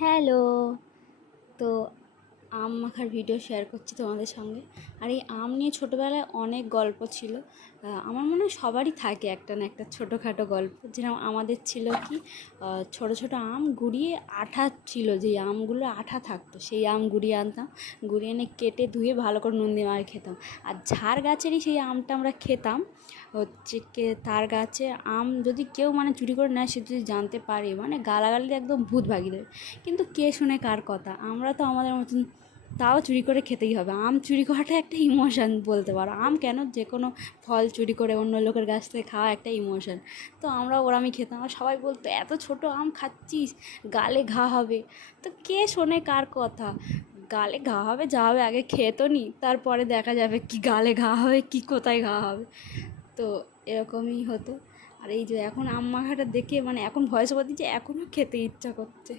Hello. তো আম মাখার video share করছি তোমাদের সঙ্গে। আর এই আম নিয়ে ছোটোবেলায় অনেক গল্প ছিল। আমার মনে হয় সবারই থাকে একটা না একটা ছোটোখাটো গল্প। যেরকম আমাদের ছিল কি, ছোটো ছোটো আম গুঁড়িয়ে আঠা ছিল, যেই আমগুলো আঠা থাকতো সেই আম গুঁড়িয়ে আনতাম, গুঁড়িয়ে এনে কেটে ধুয়ে ভালো করে নুন দিয়ে মাখিয়ে খেতাম। আর ঝাড় গাছেরই সেই আমটা আমরা খেতাম। হচ্ছে তার গাছে আম যদি কেউ মানে চুরি করে নেয়, সে যদি জানতে পারে মানে গালাগালি একদম ভূত ভাগিয়ে দেবে। কিন্তু কে শুনে কার কথা, আমরা তো আমাদের মতন তাও চুরি করে খেতেই হবে। আম চুরি করাটা একটা ইমোশান বলতে পারো। আম কেন, যে কোনো ফল চুরি করে অন্য লোকের কাছ থেকে খাওয়া একটা ইমোশান। তো আমরা ওরামই খেতাম, আর সবাই বলতো এত ছোট আম খাচ্ছিস, গালে ঘা হবে। তো কে শোনে কার কথা, গালে ঘা হবে যা হবে, আগে খেয়ে তো নি, তারপরে দেখা যাবে কি গালে ঘা হবে কি কোথায় ঘা হবে। তো এরকমই হতো। আর এই যে এখন আম মাখাটা দেখে মানে এখন ভয়েস ওভার দিচ্ছে, এখনও খেতে ইচ্ছা করছে।